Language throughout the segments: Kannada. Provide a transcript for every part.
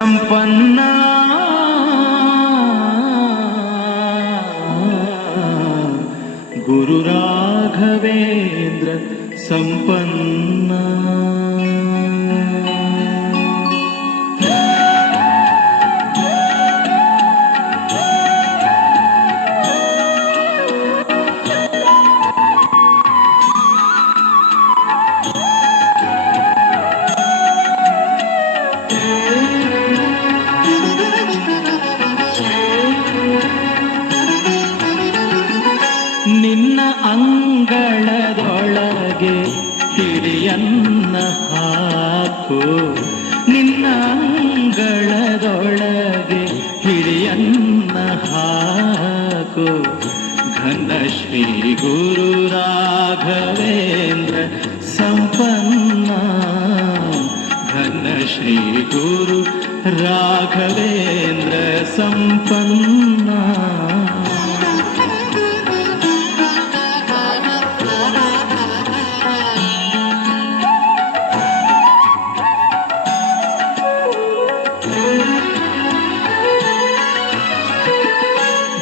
ಸಂಪನ್ನ ಗುರು ರಾಘವೇಂದ್ರ ಸಂಪನ್ನ. ನಿನ್ನ ಅಂಗಳದೊಳಗೆ ಹಿಡಿಯನ್ನ ಹಾಕು, ನಿನ್ನ ಅಂಗಳದೊಳಗೆ ಹಿಡಿಯನ್ನ ಹಾಕು. ಘನ ಶ್ರೀ ಗುರು ರಾಘವೇಂದ್ರ ಸಂಪನ್ನ, ಘನ ಶ್ರೀ ಗುರು ರಾಘವೇಂದ್ರ ಸಂಪನ್ನ.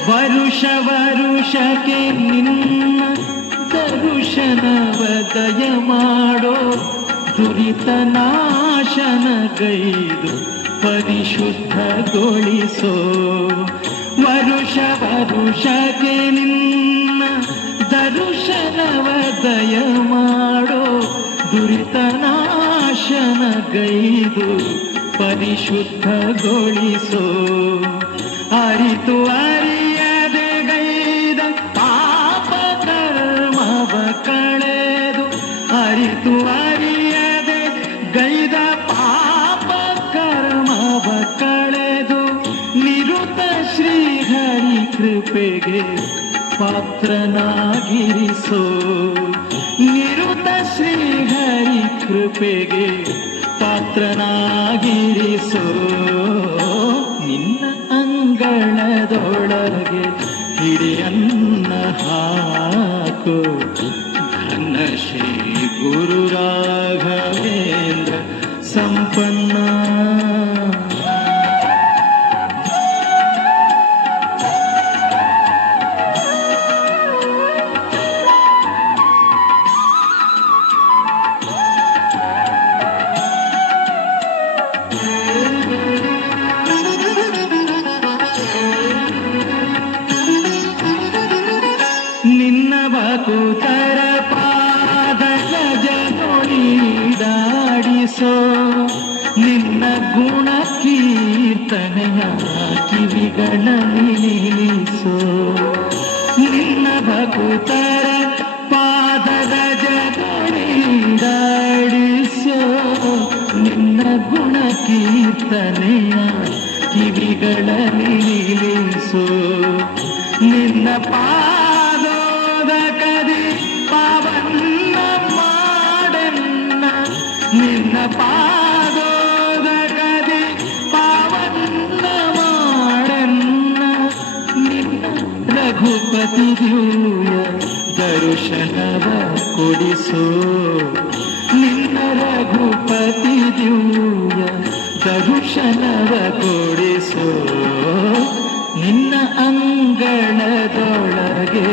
ವರುಷ ವರುಷಕ್ಕೆ ನಿನ್ನ ದರುಶನವ ದಯ ಮಾಡೋ, ದುರಿತ ನಾಶನಗೈದು ಪರಿಶುದ್ಧಗೊಳಿಸೋ. ವರುಷ ವರುಷಕ್ಕೆ ನಿನ್ನ ದರುಶನವ ದಯ ಮಾಡೋ, ದುರಿತ ನಾಶನಗೈದು ಪರಿಶುದ್ಧಗೊಳಿಸೋ. ಅರಿತು ಅರಿಯದೆ ಗೈದ ಪಾಪ ಕರ್ಮವ ಕಳೆದು, ಅರಿತು ಅರಿಯದೆ ಗೈದ ಪಾಪ ಕರ್ಮವ ಕಳೆದು, ನಿರುತ ಶ್ರೀಹರಿ ಕೃಪೆಗೆ ಪಾತ್ರನಾಗಿರಿಸೋ. ನಿರುತ ಶ್ರೀಹರಿ ಕೃಪೆಗೆ ಪಾತ್ರನಾಗಿರಿಸೋ. ನಿನ್ನ ಅಂಗಳದೊಳಗೆ ಹಿಡಿಯನ್ನ ಹಾಕು, ಘನ ಶ್ರೀ ಗುರು ರಾಘವೇಂದ್ರ ಸಂಪನ್ನ. ನಿನ್ನ ಭಕುತರ ಪಾದ ಗಜನೊಳಿದಾಡಿಸೋ, ನಿನ್ನ ಗುಣ ಕೀರ್ತನೆಯ ಕಿವಿಗಳಲ್ಲಿ ನಿಲ್ಲಿಸೋ. ನಿನ್ನ ಭಕುತರ ಪಾದ ಗಜನೊಳಿದಾಡಿಸೋ, ನಿನ್ನ ಗುಣ ಕೀರ್ತನೆಯ ಕಿವಿಗಳಲ್ಲಿ ನಿಲ್ಲಿಸೋ. ನಿನ್ನ ಪಾದೋದಕದಿ ಪಾವನ್ನ ಮಾಡೆನ್ನ, ನಿನ್ನ ಪಾದೋದಕದಿ ಪಾವನ್ನ ಮಾಡೆನ್ನ. ನಿನ್ನ ರಘುಪತಿ ದಿವ್ಯ ದರುಶನವ ಕೊಡಿಸೋ, ನಿನ್ನ ರಘುಪತಿ ದಿವ್ಯ ದರುಶನವ ಕೊಡಿಸೋ. ನಿನ್ನ ಅಂಗಳದೊಳಗೆ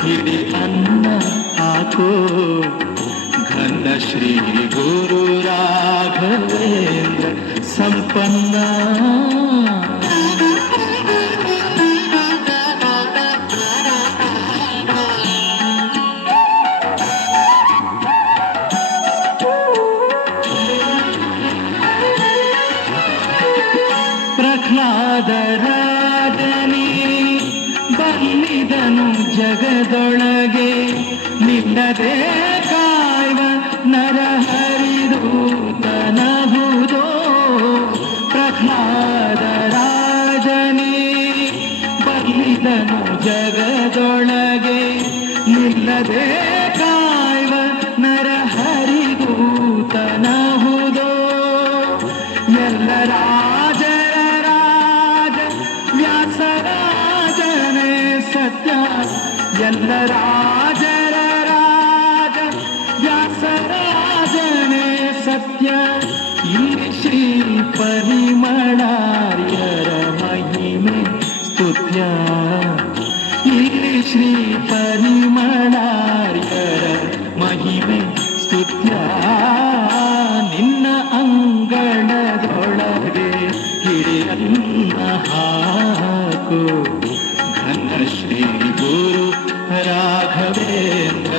ಹಿಡಿ ಅನ್ನ ಹಾಕೋ, ಘನ ಶ್ರೀ ಗುರು ರಾಘವೇಂದ್ರ ಸಂಪನ್ನ. ಪ್ರಹ್ಲಾದ ರಾಜನೇ ಬಲ್ಲಿದನು ಜಗದೊಳಗೆ, ನಿನ್ನದೇ ಕಾಯ್ವ ನರಹರಿದೂತನಹುದೋ. ಪ್ರಹ್ಲಾದ ರಾಜನೇ ಬಲ್ಲಿದನು ಜಗದೊಳಗೆ, ನಿನ್ನದೇ ಕಾಯ್ವ ನರಹರಿದೂತನಹುದೋ. ಎಲ್ಲ ರಾಜರ ರಾಜ ವ್ಯಾಸರಾಜನೇ ಸತ್ಯ, ಎಲ್ಲ ರಾಜರ ರಾಜ ವ್ಯಾಸರಾಜನೇ ಸತ್ಯ. ಇಲ್ಲಿ ಶ್ರೀ ಪರಿಮಳ ಪರಿಮಳಾರ್ಯರ ಮಹಿಮೆ ಸ್ತುತ್ಯ ಇಲ್ಲಿ ಶ್ರೀ ಪರಿಮಳಾರ್ಯರ ಮಹಿಮೆ ಸ್ತುತ್ಯ ನಿನ್ನ ಅಂಗಳದೊಳಗೆ ಹಿರಿಯನ್ನ ಹಾಕು ಘನ ಶ್ರೀ ಗುರು ರಾಘವೇಂದ್ರ